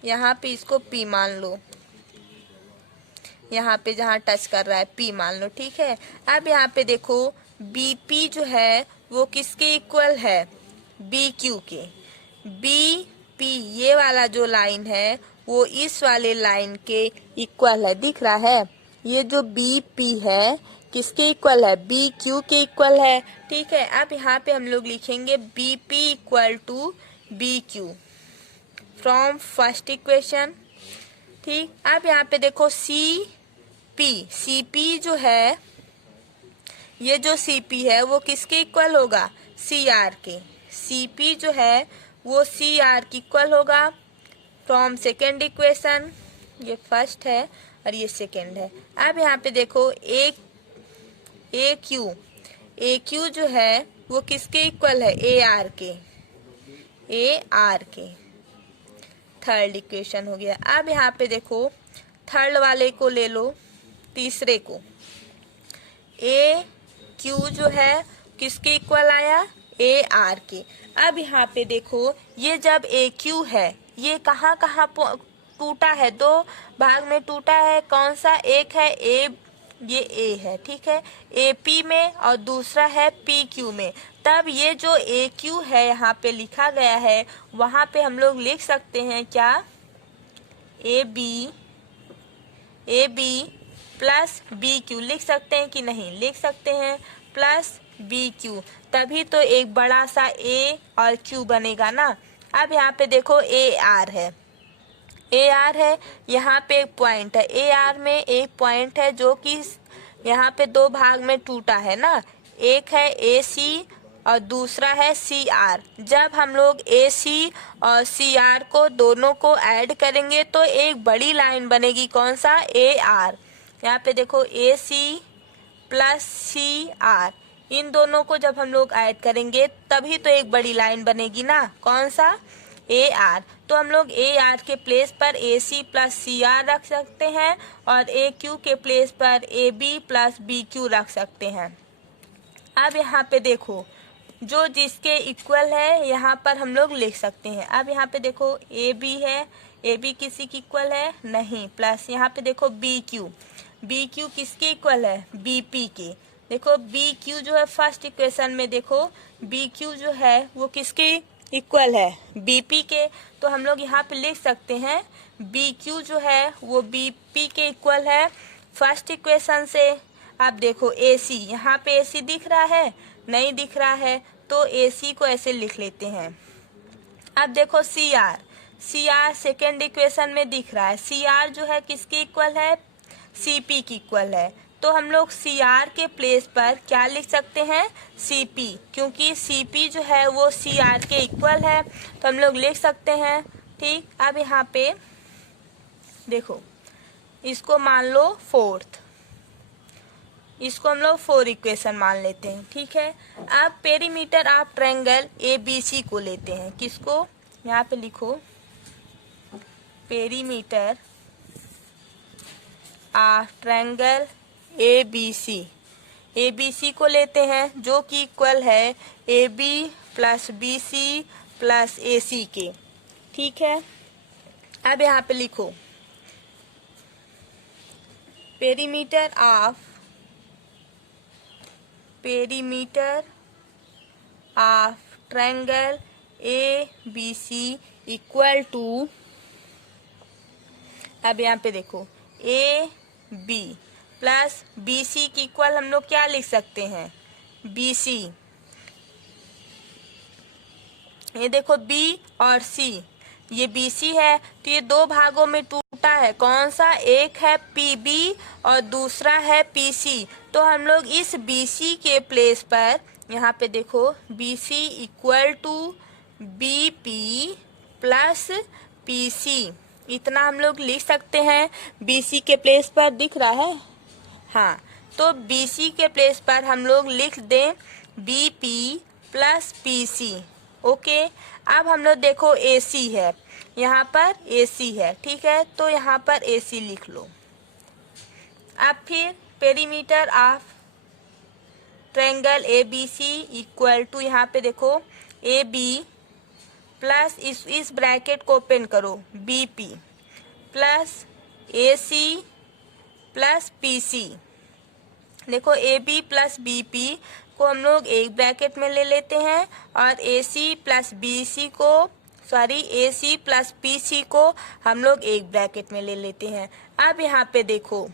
यहाँ पे इसको पी मान लो, यहाँ पे जहाँ टच कर रहा है पी मान लो, ठीक है। अब यहाँ पे देखो बीपी जो है वो किसके इक्वल है, बी क्यू के। बी पी ये वाला जो लाइन है वो इस वाले लाइन के इक्वल है, दिख रहा है। ये जो बी पी है किसके इक्वल है, बी क्यू के इक्वल है, ठीक है। अब यहाँ पे हम लोग लिखेंगे B P equal to B Q from first equation, ठीक। अब यहाँ पे देखो सी पी जो है, ये जो सी पी है वो किसके इक्वल होगा, सी आर के। सी पी जो है वो सी आर की इक्वल होगा फ्रॉम सेकेंड इक्वेशन, ये फर्स्ट है और ये सेकेंड है। अब यहाँ पे देखो ए क्यू जो है वो किसके इक्वल है, ए आर के। थर्ड इक्वेशन हो गया। अब यहाँ पे देखो थर्ड वाले को ले लो, तीसरे को, ए क्यू जो है किसके इक्वल आया, ए आर के। अब यहाँ पे देखो ये जब ए क्यू है ये कहाँ कहाँ टूटा है, दो भाग में टूटा है, कौन सा, एक है ये ए है, ठीक है, ए पी में और दूसरा है पी क्यू में। तब ये जो ए क्यू है यहाँ पे लिखा गया है वहाँ पे हम लोग लिख सकते हैं क्या, A B plus B Q लिख सकते हैं कि नहीं, लिख सकते हैं, प्लस बी क्यू, तभी तो एक बड़ा सा ए और क्यू बनेगा ना। अब यहाँ पे देखो ए आर है, यहाँ पे एक पॉइंट है, ए आर में एक पॉइंट है जो कि यहाँ पे दो भाग में टूटा है ना, एक है ए सी और दूसरा है सी आर। जब हम लोग ए सी और सी आर को दोनों को ऐड करेंगे तो एक बड़ी लाइन बनेगी, कौन सा, ए आर। यहाँ पे देखो ए सी प्लस सी आर, इन दोनों को जब हम लोग ऐड करेंगे तभी तो एक बड़ी लाइन बनेगी ना, कौन सा, ए आर। तो हम लोग ए आर के प्लेस पर ए सी प्लस सी आर रख सकते हैं और ए क्यू के प्लेस पर A B plus B Q रख सकते हैं। अब यहाँ पे देखो जो जिसके इक्वल है यहाँ पर हम लोग लिख सकते हैं। अब यहाँ पे देखो ए बी है, ए बी किसी की इक्वल है नहीं, प्लस यहाँ पे देखो बी क्यू किसके इक्वल है, बी पी के। देखो बी क्यू जो है फर्स्ट इक्वेशन में देखो बी क्यू जो है वो किसके इक्वल है, बी पी के। तो हम लोग यहाँ पे लिख सकते हैं बी क्यू जो है वो बी पी के इक्वल है फर्स्ट इक्वेशन से। अब देखो ए सी, यहाँ पे ए सी दिख रहा है, नहीं दिख रहा है, तो ए सी को ऐसे लिख लेते हैं। अब देखो सी आर सेकेंड इक्वेशन में दिख रहा है, सी आर जो है किसके इक्वल है, सी पी की इक्वल है। तो हम लोग सी आर के प्लेस पर क्या लिख सकते हैं, सी पी, क्योंकि सी पी जो है वो सी आर के इक्वल है, तो हम लोग लिख सकते हैं, ठीक। अब यहाँ पे देखो इसको मान लो फोर्थ, इसको हम लोग 4 इक्वेशन मान लेते हैं, ठीक है। अब perimeter of triangle A B C को लेते हैं, किसको, यहाँ पे लिखो perimeter of triangle A B C को लेते हैं जो कि इक्वल है A B plus B C plus A C के, ठीक है। अब यहाँ पे लिखो perimeter of triangle A B C equal to, अब यहाँ पे देखो A B plus B C की इक्वल हम लोग क्या लिख सकते हैं, बी सी ये देखो बी और सी, ये बी सी है, तो ये दो भागों में टूटा है। कौन सा? एक है पी बी और दूसरा है पी सी। तो हम लोग इस बी सी के प्लेस पर यहाँ पे देखो B C equal to B P plus P C, इतना हम लोग लिख सकते हैं। बी सी के प्लेस पर दिख रहा है, हाँ, तो बी सी के प्लेस पर हम लोग लिख दें B P plus P C. Okay, अब हम लोग देखो ए सी है, यहाँ पर ए सी है, ठीक है, तो यहाँ पर ए सी लिख लो। अब फिर perimeter of triangle A B C equal to, यहाँ पे देखो ए बी प्लस इस ब्रैकेट को ओपन करो B P plus A C plus P C. देखो A B plus B P को हम लोग एक ब्रैकेट में ले लेते हैं और ए सी प्लस बी सी को ए सी प्लस पी सी को हम लोग एक ब्रैकेट में ले लेते हैं। अब यहाँ पे देखो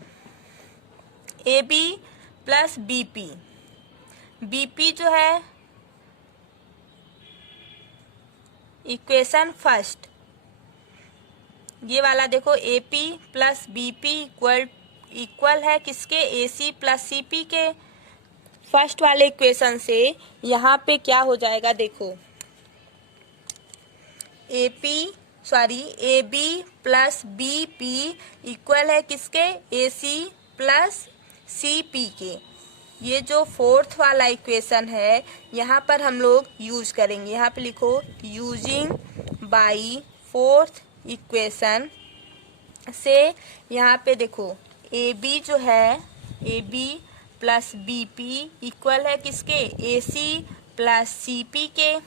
A B plus B P जो है इक्वेशन फर्स्ट, ये वाला देखो A P plus B P equal है किसके? A C plus C P के। फर्स्ट वाले इक्वेशन से यहाँ पे क्या हो जाएगा देखो, A B plus B P equal है किसके? A C plus C P के। ये जो फोर्थ वाला इक्वेशन है यहाँ पर हम लोग यूज करेंगे, यहाँ पे लिखो यूजिंग बाई फोर्थ इक्वेशन से। यहाँ पे देखो ए बी जो है, A B plus B P equal है किसके? A C plus C P के।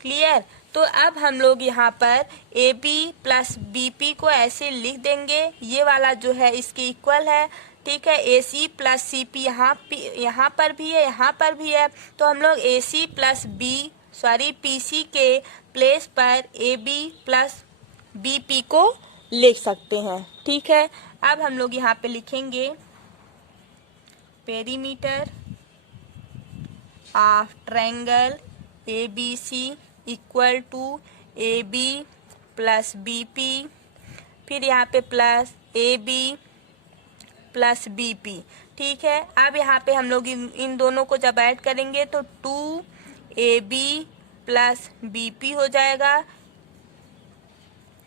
क्लियर? तो अब हम लोग यहाँ पर A B plus B P को ऐसे लिख देंगे, ये वाला जो है इसके इक्वल है, ठीक है। ए सी प्लस सी पी यहाँ पर भी है, यहाँ पर भी है, तो हम लोग ए सी प्लस पी सी के प्लेस पर A B plus B P को लिख सकते हैं, ठीक है। अब हम लोग यहाँ पे लिखेंगे perimeter of triangle A B C equal to A B plus B P, फिर यहाँ पे plus A B plus B P, ठीक है। अब यहाँ पे हम लोग इन दोनों को जब ऐड करेंगे तो 2ab प्लस बी पी हो जाएगा,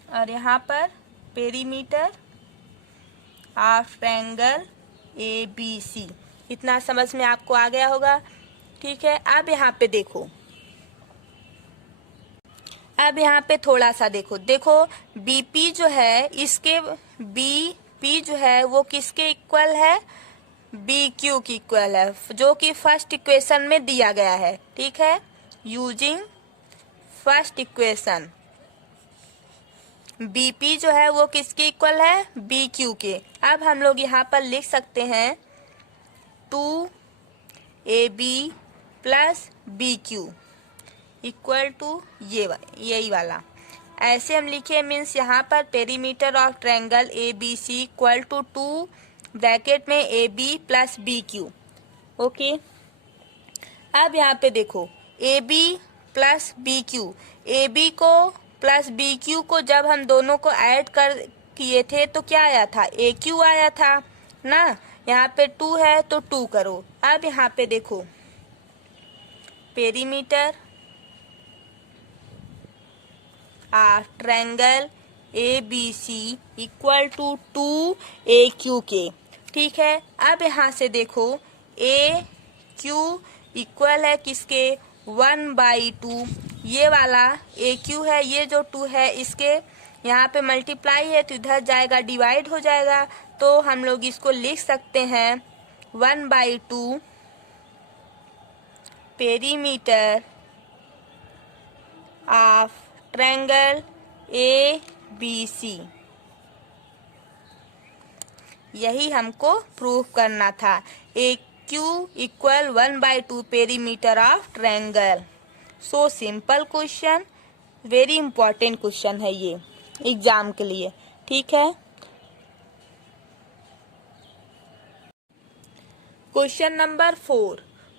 और यहाँ पर perimeter of triangle A B C. इतना समझ में आपको आ गया होगा, ठीक है। अब यहाँ पे देखो, अब यहाँ पे थोड़ा सा देखो बीपी जो है, इसके बीपी जो है वो किसके इक्वल है? बी क्यू की इक्वल है, जो कि फर्स्ट इक्वेशन में दिया गया है, ठीक है। यूजिंग फर्स्ट इक्वेशन बीपी जो है वो किसके इक्वल है? बी क्यू के। अब हम लोग यहाँ पर लिख सकते हैं 2ab plus B Q equal to यही वाला, ऐसे हम लिखे, मीन्स यहाँ पर perimeter of triangle A B C equal to 2 bracket में A B plus B Q. Okay, अब यहाँ पे देखो A B plus B Q, A B को प्लस बी क्यू को जब हम दोनों को ऐड कर किए थे तो क्या आया था? ए क्यू आया था ना। यहाँ पे 2 है तो 2 करो। अब यहाँ पे देखो perimeter of triangle A B C equal to 2AQ के, ठीक है। अब यहाँ से देखो AQ इक्वल है किसके? 1/2। ये वाला AQ है, ये जो 2 है इसके यहाँ पे मल्टीप्लाई है तो इधर जाएगा, डिवाइड हो जाएगा, तो हम लोग इसको लिख सकते हैं 1/2 perimeter of triangle A B C. यही हमको प्रूव करना था। A Q equal 1/2 perimeter of triangle. So simple question, very important question है ये एग्जाम के लिए, ठीक है। Question number 4,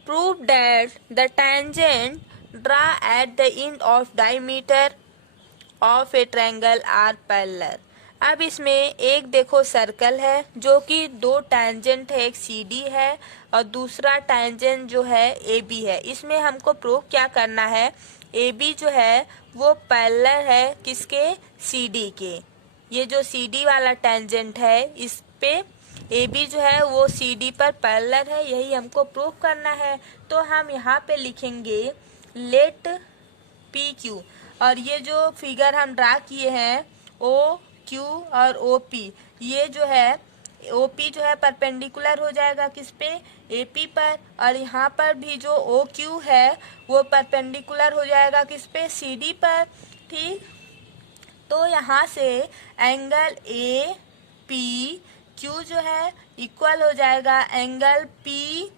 prove that the tangent draw at the end of diameter of a triangle are parallel. अब इसमें एक देखो सर्कल है जो कि दो टेंजेंट है, एक CD है और दूसरा टेंजेंट जो है AB है। इसमें हमको प्रूव क्या करना है, AB जो है वो पैरेलल है किसके, CD के। ये जो CD वाला टेंजेंट है इस पे AB जो है वो CD पर पैरेलल है, यही हमको प्रूव करना है। तो हम यहाँ पे लिखेंगे लेट PQ, और ये जो फिगर हम ड्रा किए हैं OQ और OP, ये जो है OP जो है परपेंडिकुलर हो जाएगा किस पे, AP पर, और यहाँ पर भी जो OQ है वो परपेंडिकुलर हो जाएगा किस पे, CD पर। ठीक, तो यहाँ से एंगल APQ जो है इक्वल हो जाएगा एंगल PQD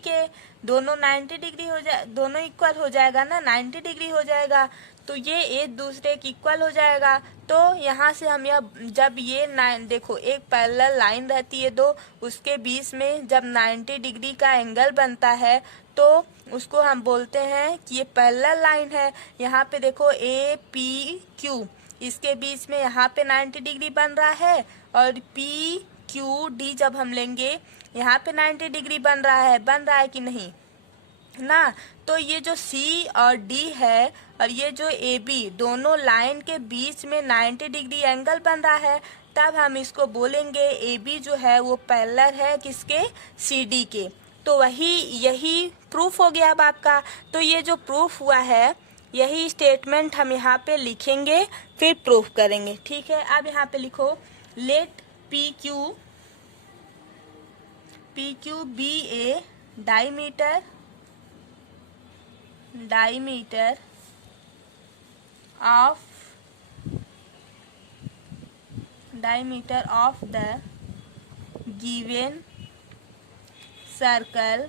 के। दोनों 90 डिग्री हो जाए, दोनों इक्वल हो जाएगा ना, 90 डिग्री हो जाएगा। तो ये एक दूसरे के इक्वल हो जाएगा। तो यहाँ से हम यह जब ये देखो एक पैरेलल लाइन रहती है दो, उसके बीच में जब 90 डिग्री का एंगल बनता है तो उसको हम बोलते हैं कि ये पैरेलल लाइन है। यहाँ पे देखो APQ, इसके बीच में यहाँ पे 90 डिग्री बन रहा है, और PQD जब हम लेंगे यहाँ पे 90 डिग्री बन रहा है कि नहीं ना। तो ये जो C और D है और ये जो AB, दोनों लाइन के बीच में 90 डिग्री एंगल बन रहा है, तब हम इसको बोलेंगे AB जो है वो पैरेलल है किसके, CD के। तो यही प्रूफ हो गया अब आपका। तो ये जो प्रूफ हुआ है यही स्टेटमेंट हम यहाँ पे लिखेंगे, फिर प्रूफ करेंगे। ठीक है, अब यहाँ पे लिखो late PQ be a diameter of the given circle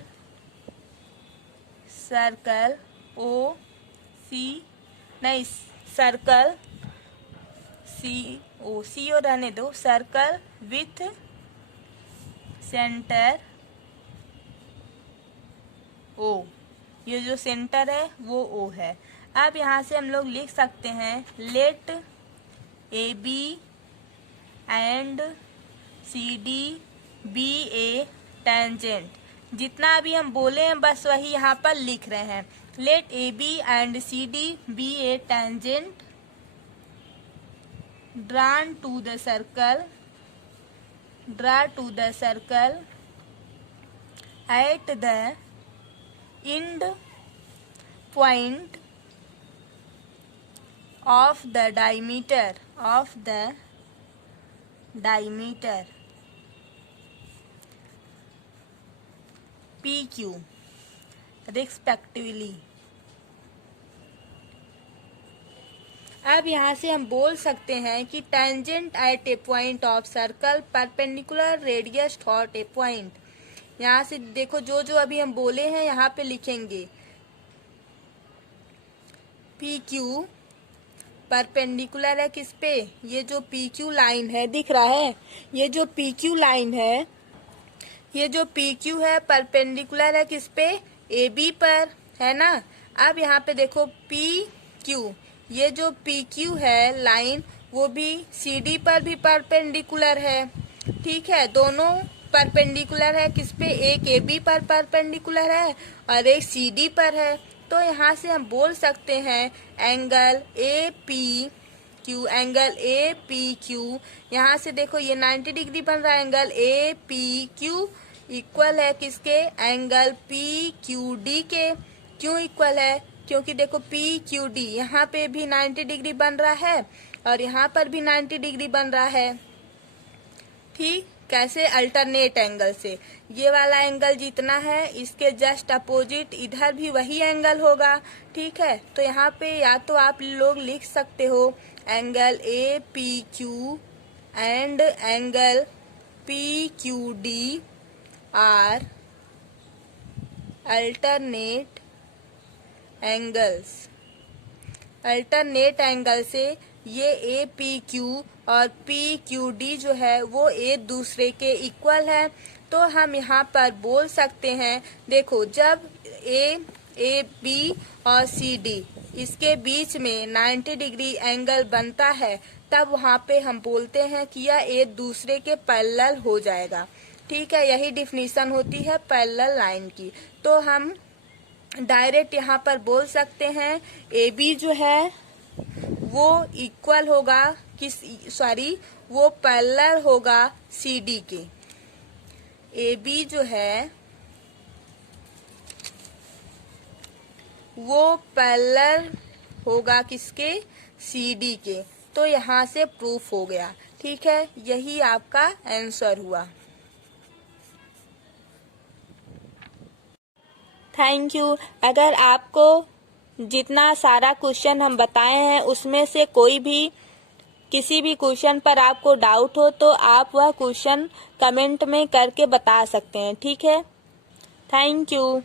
CO रहने दो, सर्कल विथ सेंटर O, ये जो सेंटर है वो O है। अब यहाँ से हम लोग लिख सकते हैं let AB and CD be a tangent. जितना अभी हम बोले हैं बस वही यहाँ पर लिख रहे हैं। Let AB and CD be a tangent drawn to the circle at the end point of the diameter PQ respectively। अब यहाँ से हम बोल सकते हैं कि tangent at a point of circle perpendicular radius thought a point. यहाँ से देखो जो जो अभी हम बोले हैं यहाँ पे लिखेंगे PQ परपेंडिकुलर है किस पे, ये जो PQ लाइन है दिख रहा है, ये जो PQ लाइन है, ये जो PQ है परपेंडिकुलर है किस पे, AB पर, है ना। अब यहाँ पे देखो PQ, ये जो PQ है लाइन वो भी CD पर भी परपेंडिकुलर है। ठीक है, दोनों परपेंडिकुलर है किस पे, एक AB पर परपेंडिकुलर है और एक CD पर है। तो यहाँ से हम बोल सकते हैं एंगल APQ, यहाँ से देखो ये 90 डिग्री बन रहा है, एंगल APQ इक्वल है किसके, एंगल PQD के। क्यों इक्वल है, क्योंकि देखो PQD यहाँ पे भी 90 डिग्री बन रहा है और यहाँ पर भी 90 डिग्री बन रहा है। ठीक, कैसे, अल्टरनेट एंगल से। ये वाला एंगल जितना है इसके जस्ट अपोजिट इधर भी वही एंगल होगा। ठीक है, तो यहाँ पे या तो आप लोग लिख सकते हो angle APQ and angle PQD are alternate angles. Alternate angle से ये APQ और PQD जो है वो एक दूसरे के इक्वल है। तो हम यहाँ पर बोल सकते हैं, देखो जब ए बी और सी डी इसके बीच में 90 डिग्री एंगल बनता है, तब वहाँ पे हम बोलते हैं कि यह एक दूसरे के पैरेलल हो जाएगा। ठीक है, यही डिफिनीशन होती है पैरेलल लाइन की। तो हम डायरेक्ट यहाँ पर बोल सकते हैं ए बी जो है वो इक्वल होगा वो पैरेलल होगा सी डी के। ए बी जो है वो पैरेलल होगा किसके? सी डी के। तो यहाँ से प्रूफ हो गया। ठीक है, यही आपका आंसर हुआ। Thank you. अगर आपको जितना सारा क्वेश्चन हम बताए हैं उसमें से किसी भी क्वेश्चन पर आपको डाउट हो तो आप वह क्वेश्चन कमेंट में करके बता सकते हैं। ठीक है, थैंक यू।